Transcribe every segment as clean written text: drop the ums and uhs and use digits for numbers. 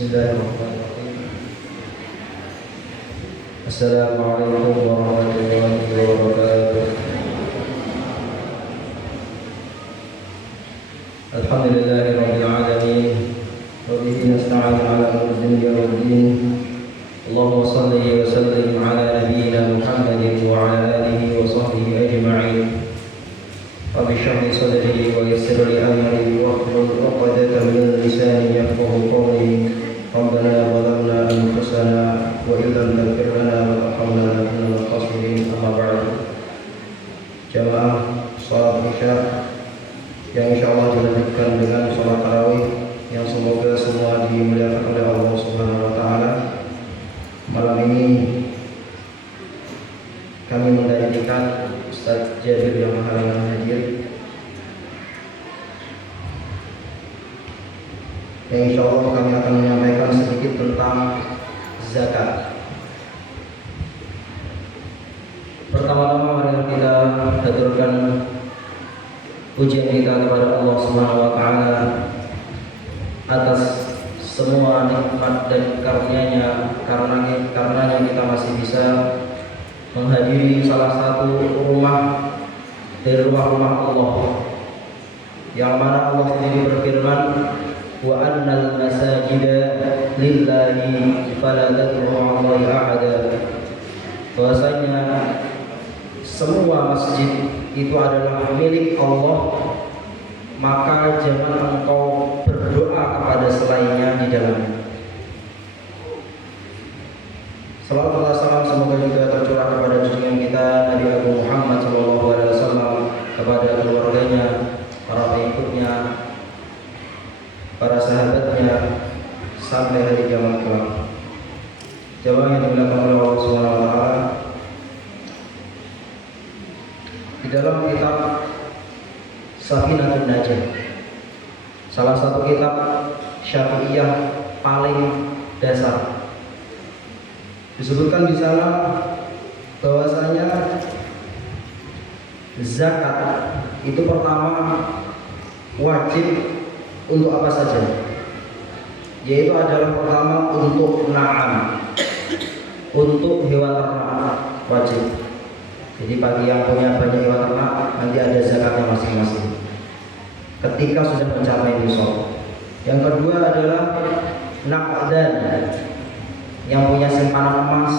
Bismillahirrahmanirrahim. Assalamualaikum warahmatullahi wabarakatuh. Alhamdulillahirabbil alamin. Wa bihi nasta'inu ala umuri dunya waddin. Allahumma shalli wa sallim ala nabiyyina Muhammadin wa ala alihi wa sahbihi ajma'in. Rabbi shrah li sadri wa yassir li amri wahlul 'uqdatam min lisani yafqahu qawli. Rabbana zalamna anfusana wa illam taghfir lana wa tarhamna lanakunanna minal khasirin. Amma ba'du. Jamaah salat Isya yang insyaallah dilanjutkan dengan salat tarawih yang semoga semua dimuliakan oleh Allah Subhanahu wa taala. Malam ini kami menggantikan Ustaz Jabir yang hadir. Yang insya Allah kami akan menyampaikan sedikit tentang zakat. Pertama-tama mari kita haturkan pujian kita kepada Allah Subhanahu wa taala atas semua nikmat dan karunia-Nya. Karenanya kita masih bisa menghadiri salah satu rumah dari rumah-rumah Allah, yang mana Allah sendiri berfirman, wa annal masajida lillahi fala tad'u 'alallahi ahada. Bahwasanya semua masjid itu adalah milik Allah, maka jangan engkau berdoa kepada selainnya di dalamnya. Salawat Allah salam semoga juga tercurah kepada junjungan kita Nabi Abu Muhammad SAW, kepada keluarganya, para pengikutnya, para sahabatnya sampai hari kiamat kelak. Jamaah yang dimuliakan oleh Allah Subhanahu wa taala, di dalam kitab Safinatun Najah, salah satu kitab Syafi'iyah paling dasar, disebutkan di sana bahwasanya zakat itu pertama wajib untuk apa saja, yaitu adalah pertama untuk na'am, untuk hewan ternak wajib. Jadi bagi yang punya banyak hewan ternak nanti ada zakatnya masing-masing ketika sudah mencapai nisab. Yang kedua adalah naqdan, yang punya simpanan emas,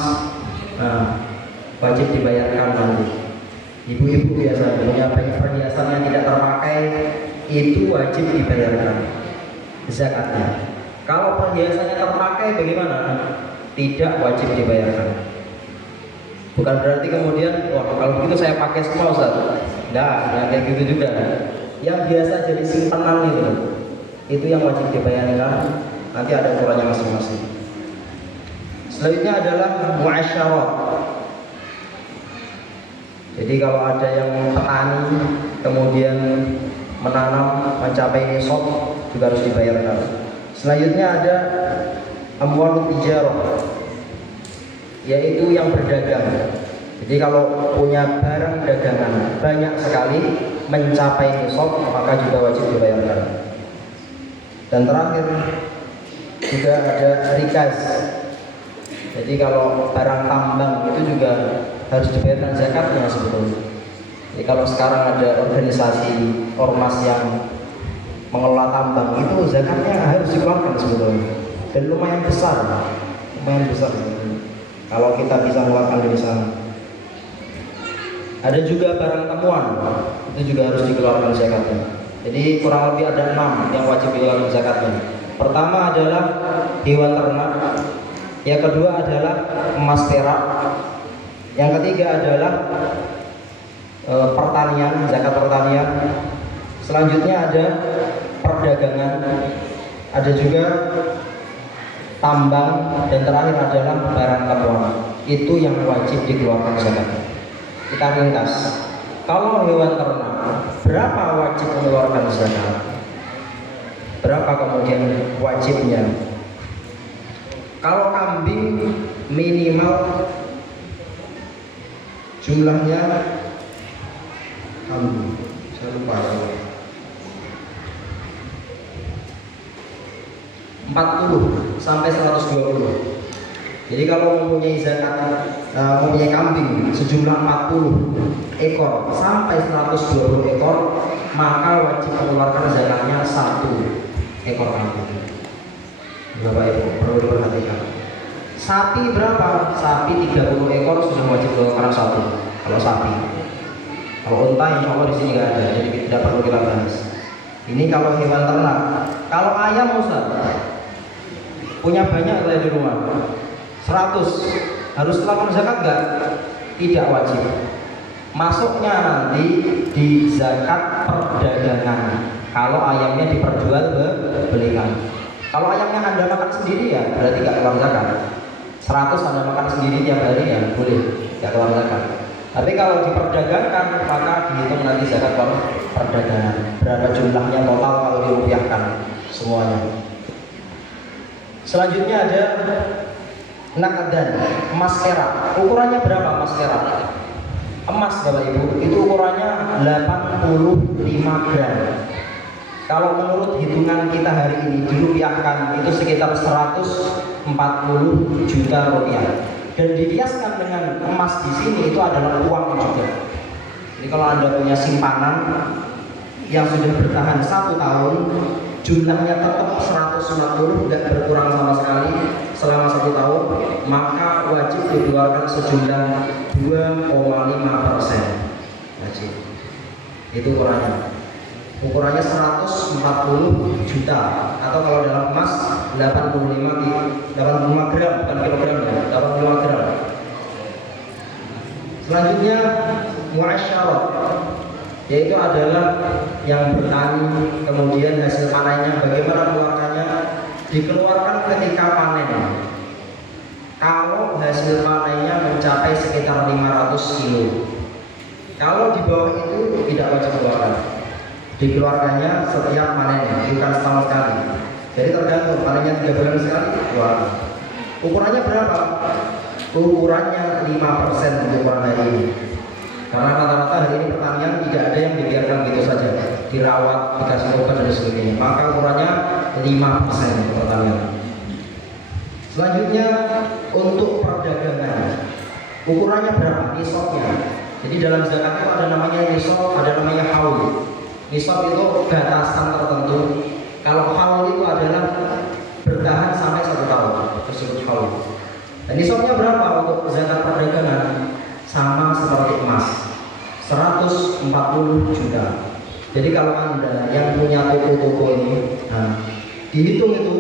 wajib dibayarkan nanti. Ibu-ibu biasanya punya banyak perhiasan yang tidak terpakai, itu wajib dibayarkan zakatnya. Kalau perhiasannya terpakai bagaimana? Tidak wajib dibayarkan. Bukan berarti kemudian, wah kalau begitu saya pakai semua Ustaz. Enggak kayak gitu juga. Yang biasa jadi simpanan itu yang wajib dibayarkan, nanti ada ukurannya masing-masing. Selanjutnya adalah muasyarah. Jadi kalau ada yang petani kemudian menanam mencapai nisab juga harus dibayarkan. Selanjutnya ada amwal tijarah, yaitu yang berdagang. Jadi kalau punya barang dagangan banyak sekali mencapai nisab, maka juga wajib dibayarkan. Dan terakhir juga ada rikaz. Jadi kalau barang tambang itu juga harus dibayarkan zakatnya sebetulnya. Jadi kalau sekarang ada organisasi ormas yang mengelola tambang, itu zakatnya harus dikeluarkan sebetulnya, dan lumayan besar kalau kita bisa mengeluarkan dari sana. Ada juga barang temuan, itu juga harus dikeluarkan zakatnya. Jadi kurang lebih ada 6 yang wajib dikeluarkan zakatnya. Pertama adalah hewan ternak, yang kedua adalah emas perak, yang ketiga adalah pertanian, zakat pertanian. Selanjutnya ada perdagangan, ada juga tambang, dan terakhir adalah barang temuan. Itu yang wajib dikeluarkan zakat. Kita ringkas. Kalau hewan ternak, berapa wajib mengeluarkan zakat? Berapa kemudian wajibnya? Kalau kambing minimal jumlahnya, saya lupa ya, 40 sampai 120. Jadi kalau mempunyai zakat, mempunyai kambing sejumlah 40 ekor sampai 120 ekor, maka wajib mengeluarkan zakatnya 1 ekor kambing. Bapak Ibu perlu diperhatikan. Sapi berapa? Sapi 30 ekor sudah wajib mengeluarkan 1 kalau sapi. Kalau unta insya Allah di sini nggak ada, jadi tidak perlu kita bahas. Ini kalau hewan ternak. Kalau ayam Ustaz, punya banyak saya di rumah. 100 harus melakukan zakat enggak? Tidak wajib. Masuknya nanti di zakat perdagangan. Kalau ayamnya diperjualbelikan. Kalau ayamnya Anda makan sendiri ya berarti enggak keluar zakat. 100 Anda makan sendiri tiap hari ya boleh, enggak keluar zakat. Tapi kalau diperdagangkan maka dihitung nanti zakat perdagangan. Berapa jumlahnya total kalau dirupiahkan semuanya. Selanjutnya ada nakdan, emas perak. Ukurannya berapa emas perak? Emas Bapak Ibu itu ukurannya 85 gram. Kalau menurut hitungan kita hari ini dirupiahkan itu sekitar 140 juta rupiah. Dan dihiaskan dengan emas di sini itu adalah uang juga. Jadi kalau Anda punya simpanan yang sudah bertahan 1 tahun, jumlahnya tetap 150, tidak berkurang sama sekali selama 1 tahun, maka wajib dikeluarkan sejumlah 2,5%. Wajib. Itu ukurannya 140 juta, atau kalau dalam emas 85 gram, bukan kilogram ya, 85 gram. Selanjutnya muasyarah, yaitu adalah yang bertani kemudian hasil panennya bagaimana keluarkannya, dikeluarkan ketika panen. Kalau hasil panennya mencapai sekitar 500 kilo, kalau di bawah itu tidak wajib keluarkan. Dikeluarkannya setiap panennya, bukan setahun sekali. Jadi tergantung panennya 3 bulan sekali keluarkan. Ukurannya berapa? Ukurannya 5% untuk ukuran hari ini. Karena rata-rata hari ini pertanian tidak ada yang dibiarkan gitu saja, dirawat, dikasih obat dan sebagainya. Maka ukurannya 5% untuk pertanian. Selanjutnya untuk perdagangan, ukurannya berapa? Nisabnya. Jadi dalam zakat itu ada namanya nisab, ada namanya haul. Nisab itu batasan tertentu. Kalau haul itu adalah bertahan sampai 1 tahun, tersebut haul. Dan nisabnya berapa untuk zakat perdagangan? Sama seperti emas, 140 juta. Jadi kalau Anda yang punya toko-toko ini, dihitung itu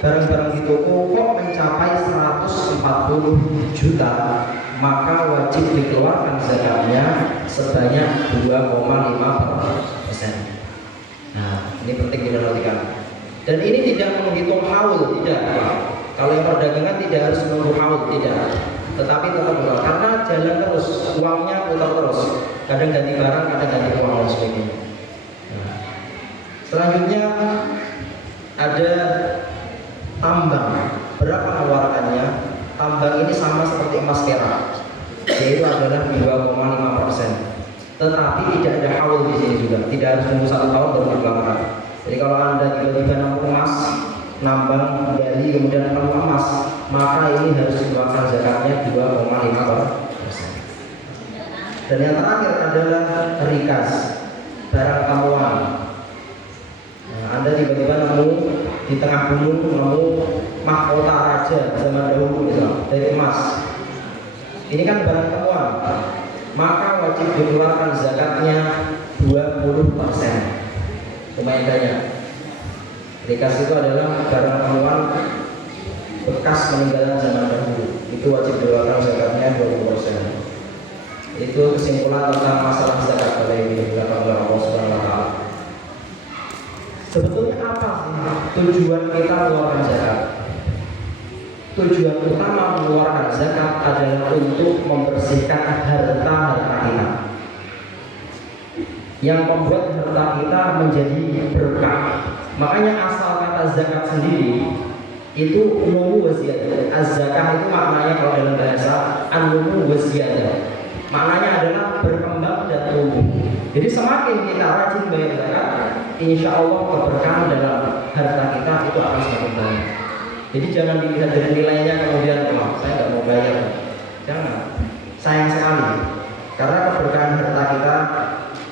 barang-barang di toko kok mencapai 140 juta, maka wajib dikeluarkan zakatnya sebanyak 2,5%. Nah, ini penting diperhatikan. Dan ini tidak menghitung haul, tidak. Kalau yang perdagangan tidak harus menunggu haul, tidak. Tetapi tetap keluar karena jalan terus, uangnya putar terus. Kadang ganti barang, kadang ganti uang dan sebagainya. Nah, selanjutnya ada tambang. Berapa pengeluarannya? Tambang ini sama seperti emas perak, yaitu adalah 2,5%. Tetapi tidak ada haul di sini juga, tidak harus tunggu 1 tahun baru dikeluarkan. Jadi kalau Anda tiba-tiba nambang emas, nambang Bali kemudian nambang emas, maka ini harus dikeluarkan zakatnya 2,5%. Dan yang terakhir adalah rikas, barang tamuan. Nah, Anda tiba-tiba nemu di tengah gunung, nemu mahkota raja zaman dahulu misalnya, dari emas. Ini kan barang temuan, maka wajib dikeluarkan zakatnya 20%. Lumayan banyak. Rikas itu adalah barang temuan bekas peninggalan zaman dahulu, itu wajib dikeluarkan zakatnya 20%. Itu kesimpulan tentang masalah zakat pada ini dilakukan oleh Allah Subhanahu wa taala. Sebetulnya apa sih tujuan kita mengeluarkan zakat? Tujuan utama mengeluarkan zakat adalah untuk membersihkan harta kita, yang membuat harta kita menjadi berkah. Makanya asal kata zakat sendiri itu numu waziyadah. Az-zakah itu maknanya kalau dalam bahasa an-numu waziyadah. Maknanya adalah berkembang dan tumbuh. Jadi semakin kita rajin bayar zakat, insya Allah keberkahan dalam harta kita itu akan semakin banyak. Jadi jangan dilihat dari nilainya kemudian saya nggak mau bayar, jangan, sayang sekali. Karena keberkahan harta kita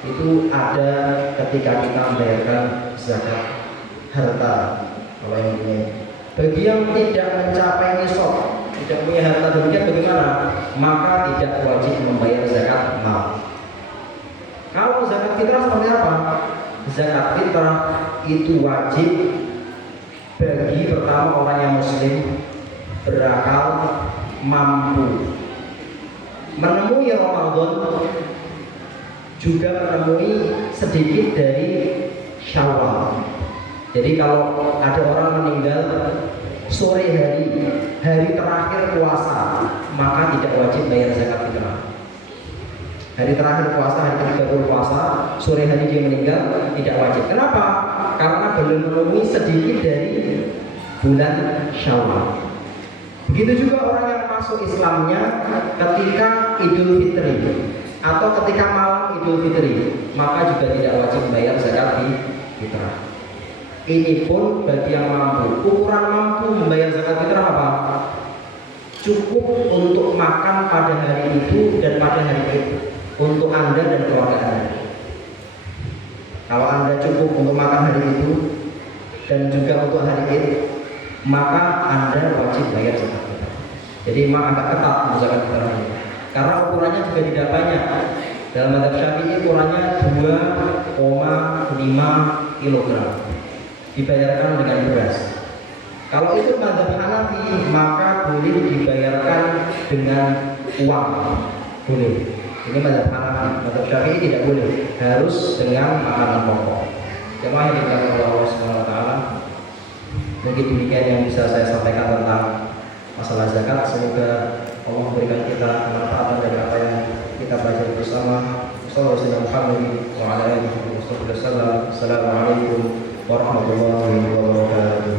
itu ada ketika kita membayarkan zakat harta. Kalau yang punya, bagi yang tidak mencapai nisab, tidak punya harta demikian bagaimana? Maka tidak wajib membayar zakat mal. Kalau zakat fitrah seperti apa? Zakat fitrah itu wajib bagi pertama orang yang muslim, berakal, mampu, menemui Ramadan, juga menemui sedikit dari Syawal. Jadi kalau ada orang meninggal sore hari terakhir puasa, maka tidak wajib bayar zakat fitrah. Hari terakhir puasa, hari ke-30 puasa, sore hari dia meninggal, tidak wajib. Kenapa? Karena belum memenuhi sedikit dari bulan Syawal. Begitu juga orang yang masuk Islamnya ketika Idul Fitri atau ketika malam Idul Fitri, maka juga tidak wajib membayar zakat fitrah. Ini pun bagi yang mampu. Ukuran mampu membayar zakat fitrah apa? Cukup untuk makan pada hari itu dan pada hari itu untuk Anda dan keluarga Anda. Kalau Anda cukup untuk makan hari itu dan juga untuk hari itu, maka Anda wajib bayar zakat fitrah. Jadi memang agak ketat untuk zakat fitrah ini. Karena ukurannya juga tidak banyak. Dalam mazhab Syafi'i ukurannya 2,5 kg. Dibayarkan dengan beras. Kalau itu mazhab Hanafi, maka boleh dibayarkan dengan uang. Boleh. Ini mazhab Hanafi. Mazhab Syafi'i tidak boleh. Harus dengan makanan pokok. Jemaah yang dimuliakan oleh Allah Subhanahu wa taala. Mungkin demikian yang bisa saya sampaikan tentang masalah zakat. Semoga Allah memberikan kita kemanfaatan dari apa yang kita pelajari bersama. Assalamualaikum warahmatullahi wabarakatuh.